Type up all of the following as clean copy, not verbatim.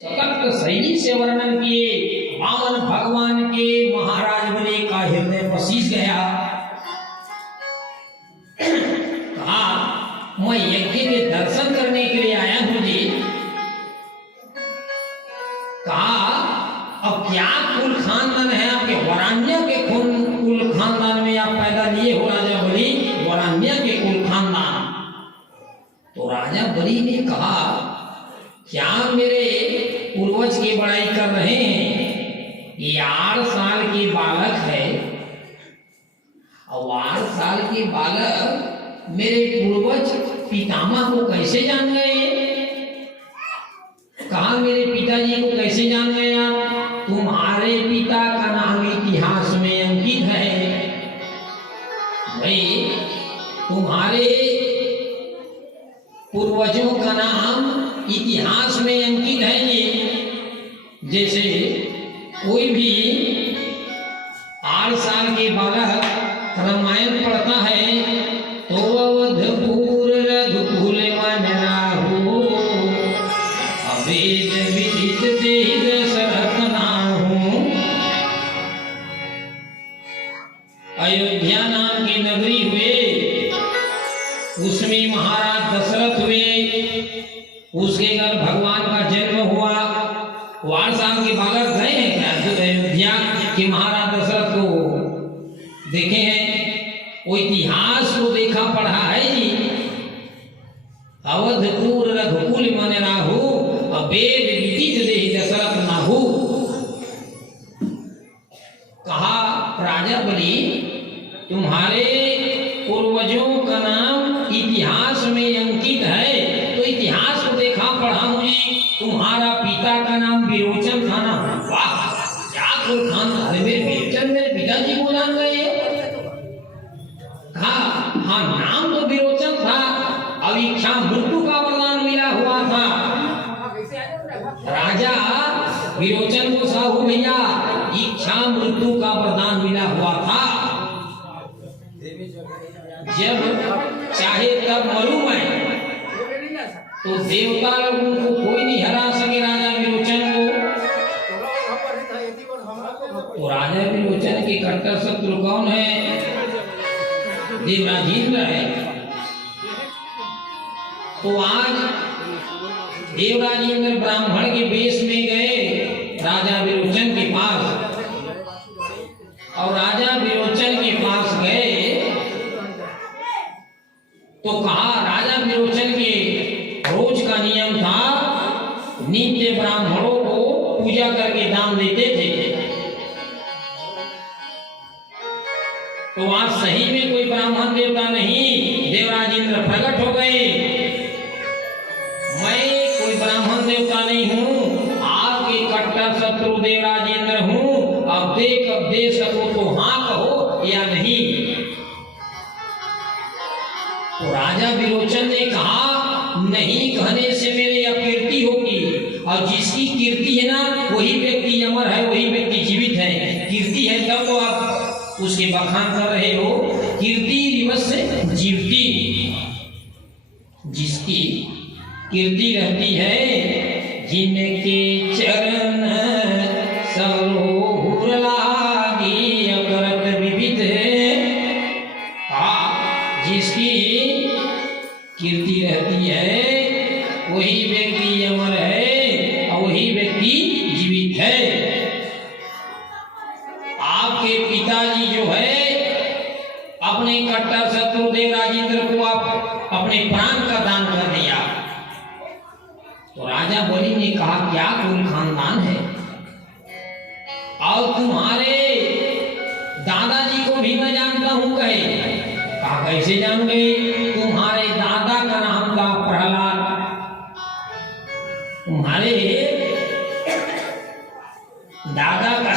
सतत शैली से वर्णन किए वामन भगवान के महाराज बने का हृदय पसीज गया। कहा मैं यज्ञ के दर्शन करने के लिए आया हूं जी। कहा अब क्या कुल खानदान है आपके? वरान्य के कुल खानदान में आप पैदा लिए हो राजा बलि, वरान्य के कुल खानदान। तो राजा बलि ने कहा क्या मेरे पूर्वज की बड़ाई कर रहे हैं? ये 8 साल के बालक है और 8 साल के बालक मेरे पूर्वज पितामह को कैसे जान गए? कहा मेरे पिताजी को कैसे जान गए आप? तुम्हारे पिता का नाम इतिहास में अंकित है भाई, तुम्हारे पूर्वजों का नाम इतिहास में अंकित है। ये जैसे कोई भी 8 साल के बालक रामायण पढ़ता है तो अवधपुर रघुकुल मन राहु, अवेद विदित देहि दशरथ नाहु। अयोध्या नाम की नगरी हुए, उसमें महाराज दशरथ हुए, उसके घर भगवान का जन्म हुआ। 8 साल के बालक गए हैं क्या अयोध्या के महाराज दशरथ को देखे हैं? वो इतिहास को देखा पढ़ा है जी। अवधपुर रघुकुल मन राहु, अवेद विदित देहि दशरथ नाहु। कहा राजा बलि तुम्हारे पूर्वजों का नाम इतिहास में अंकित है, तो इतिहास को देखा पढ़ा मुझे। तुम्हारा पिता का नाम विरोचन था ना? वाह क्या कुल खानदान है। मेरे विरोचन मेरे पिताजी को नाम गए। हाँ नाम तो विरोचन था, अब इच्छा मृत्यु का वरदान मिला हुआ था। राजा विरोचन को साहू भैया इच्छा मृत्यु का वरदान मिला हुआ था। जब चाहे तब मरूं मैं, तो देवता लोगों को कोई नहीं हरा सके राजा विरोचन को। तो राजा विरोचन के कट्टर शत्रु कौन है? देवराजेंद्र है। तो आज देवराजेंद्र ब्राह्मण के वेश में गए राजा विरोचन के पास, और राजा विरोचन के पास गए तो कहा राजा विरोचन के रोज का नियम था, नित्य ब्राह्मणों को पूजा करके दान देते थे। तो आज सही में कोई ब्राह्मण देवता नहीं, देवराजेंद्र प्रकट हो गए। मैं कोई ब्राह्मण देवता नहीं हूं, आपके कट्टर शत्रु देवराजेंद्र हूं। अब दे सको तो हाँ कहो या नहीं। तो राजा विरोचन ने कहा नहीं कहने से मेरे अकीर्ति होगी, और जिसकी कीर्ति है ना वही व्यक्ति अमर है, वही व्यक्ति जीवित है। कीर्ति है तब तो आप उसके बखान कर रहे हो। कीर्ति रिवश से जीवती, जिसकी कीर्ति रहती है जिनके चरण सरोहुर लागी अकरत विविध। जिसकी कीर्ति रहती है वही व्यक्ति अमर है और वही व्यक्ति जीवित है। आपके पिताजी जो है अपने कट्टर शत्रु देवराजेंद्र को आप अपने प्राण का दान कर दिया। तो राजा बलि ने कहा क्या कुल खानदान है? और तुम्हारे दादाजी को भी मैं जानता हूं कहे। कहा कैसे जान गए? तुम्हारे दादा का नाम था प्रहलाद, तुम्हारे दादा का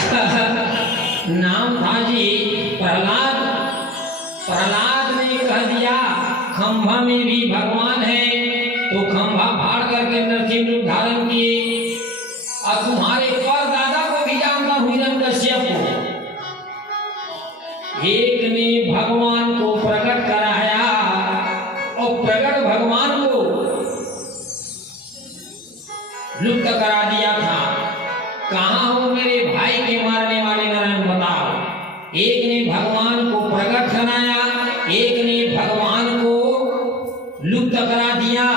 नाम था जी प्रहलाद। प्रहलाद ने कह दिया खंभा में भी भगवान है, तो खंभा फाड़ करके नरसिंह रूप धारण किए। और तुम्हारे परदादा को भी जानता हूं हिरण्यकश्यप को, एक ने भगवान को प्रकट कराया और प्रकट भगवान को लुप्त करा दिया कहाँ हो मेरे भाई के मारने वाले नारायण बताओ। एक ने भगवान को प्रकट कराया, एक ने भगवान को लुप्त करा दिया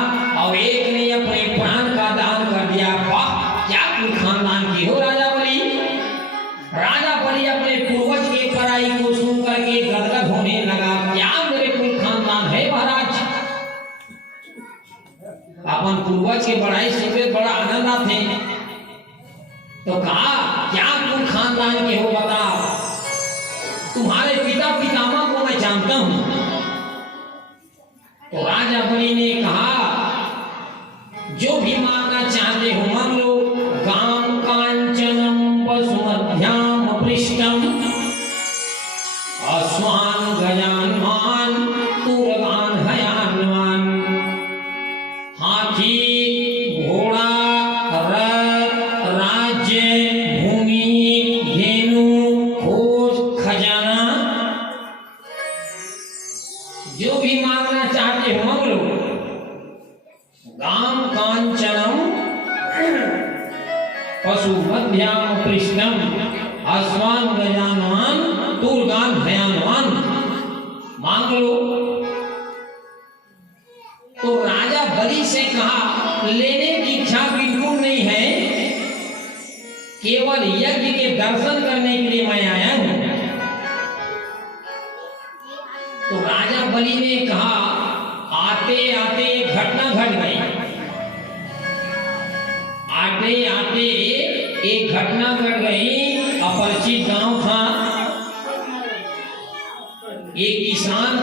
और एक ने अपने प्राण का दान कर दिया। वाह, क्या कुल खानदान की हो राजा बलि। राजा बलि अपने पूर्वज के पराई को सुन करके गदगद होने लगा। क्या मेरे कुल खानदान है महाराज। अपन पूर्वज के बढ़ाई सुनकर बड़ा आनंद आते। तो कहा क्या कुल खानदान के हो बताओ। तुम्हारे पिता पितामह को मैं जानता हूं। तो राजा बलि ने कहा जो भी मांगना चाहते हो मांग लो। गाम कांचनम पशुमध्याम पृष्ठम अश्वान गजानवान तुरगान हयानवान। हाथी घोड़ा रथ राज्य भूमि धेनु खोज खजाना जो भी मांगना चाहते हो मांग लो। गाम कांचनम पशु मध्याम पृष्ठम अश्वान गजानवान तुरगान भयानवान मांग लो। तो राजा बलि से कहा लेने की इच्छा बिल्कुल नहीं है, केवल यज्ञ के दर्शन करने के लिए मैं आया हूं। तो राजा बलि ने कहा आते आते घटना घट गई। आते आते एक घटना घट गई। अपरिचित गांव था। एक किसान